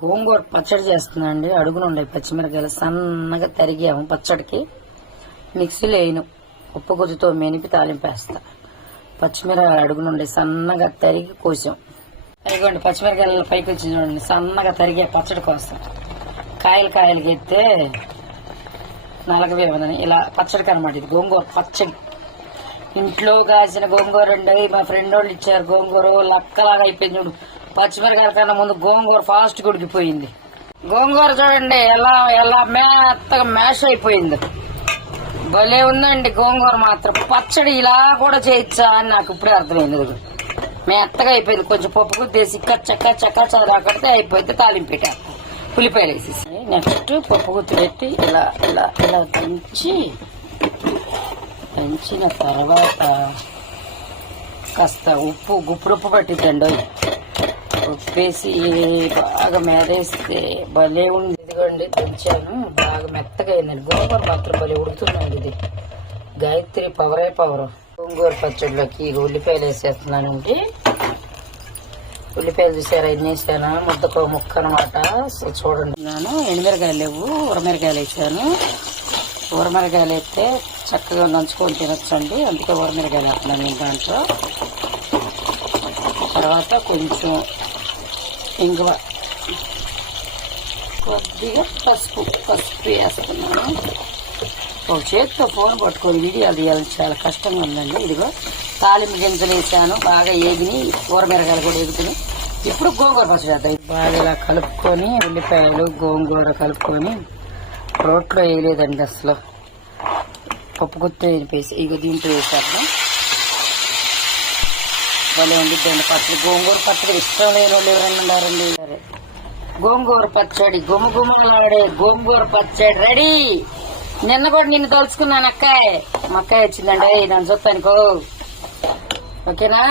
గోంగూర పచ్చడి చేస్తుందండి. అడుగునుండే పచ్చిమిరకాయలు సన్నగా తరిగాము. పచ్చడికి మిక్సీలో వేయను, ఉప్పు గుజ్జుతో మెనిపి తాలింపేస్తా. పచ్చిమిరకాయలు అడుగునుండే సన్నగా తరిగి కోసాం. అదిగోండి పచ్చిమిరకాయలు పైకి వచ్చి చూడండి, సన్నగా తరిగే పచ్చడి కోసం. కాయలు ఎత్తే నలగవేమని ఇలా పచ్చడికి అనమాట. ఇది గోంగూర పచ్చడి. ఇంట్లో కాసిన గోంగూర అండి. మా ఫ్రెండ్ వాళ్ళు ఇచ్చారు గోంగూర. లక్కలాగా అయిపోయింది చూడు. పచ్చిమిరకాయల కన్నా ముందు గోంగూర ఫాస్ట్ ఉడికిపోయింది. గోంగూర చూడండి ఎలా ఎలా మెత్తగా మ్యాష్ అయిపోయింది. భలే ఉందండి గోంగూర మాత్రం. పచ్చడి ఇలా కూడా చేయొచ్చా అని నాకు ఇప్పుడే అర్థమైంది. మెత్తగా అయిపోయింది. కొంచెం పప్పు గుద్దేసి చక్క చదరాకడితే అయిపోయింది. తాలింపేట ఉల్లిపాయలు వేసేసి నెక్స్ట్ పప్పు గుత్తి పెట్టి ఇలా ఇలా ఇలా పెంచిన తర్వాత కాస్త ఉప్పు గుప్పుడుప్పు పట్టిద్దండి. ఉప్పేసి బాగా మేదేస్తే భలే ఉంది. ఇదిగోండి దంచాను, బాగా మెత్తగా అయిందండి. గోంగూర మాత్రం భలే ఉడుకుతుందండి. ఇది గాయత్రి పవరే పవర్. గోంగూర పచ్చడిలోకి ఉల్లిపాయలు వేసేస్తున్నానండి. ఉల్లిపాయలు చూసారా ఎన్ని వేసాను, ముద్దకో ముక్క అనమాట. చూడండి, నేను ఎండుమిరకాయలు లేవు, ఊరమిరకాయలు వేసాను. ఊరమిరకాయలు వేస్తే చక్కగా నంచుకొని తినొచ్చండి. అందుకే ఊరమిరకాయలు వేస్తున్నాను నేను దాంట్లో. తర్వాత కొంచెం ఇంగువ, కొద్దిగా పసుపు వేస్తున్నాను. ఒక చేతితో ఫోన్ పట్టుకొని వీడియోలు తీయాలని చాలా కష్టంగా ఉందండి. ఇదిగో తాలింపు గింజలు వేసాను, బాగా ఏగిని. ఊరమిరకాయలు కూడా ఎగుతున్నాయి. ఇప్పుడు గోంగూర పచ్చడి వేద్దాం. బాగా ఇలా కలుపుకొని ఉల్లిపాయలు గోంగూర కలుపుకొని రోట్లో వేయలేదండి అసలు. పప్పు గుత్తి వేసి ఇక దీంట్లో వేసేద్దాం. భలే ఉండిద్దండి పచ్చడి. గోంగూర పచ్చడి ఇష్టం లేని వాళ్ళు ఎవరైనా ఉన్నారండి. సరే, గోంగూర పచ్చడి, గుమగుమలాడే గోంగూర పచ్చడి రెడీ. నిన్న కూడా నిన్ను తలుచుకున్నాను. మా అక్కాయ వచ్చిందండి. నన్ను చూస్తానుకో. ఓకేనా?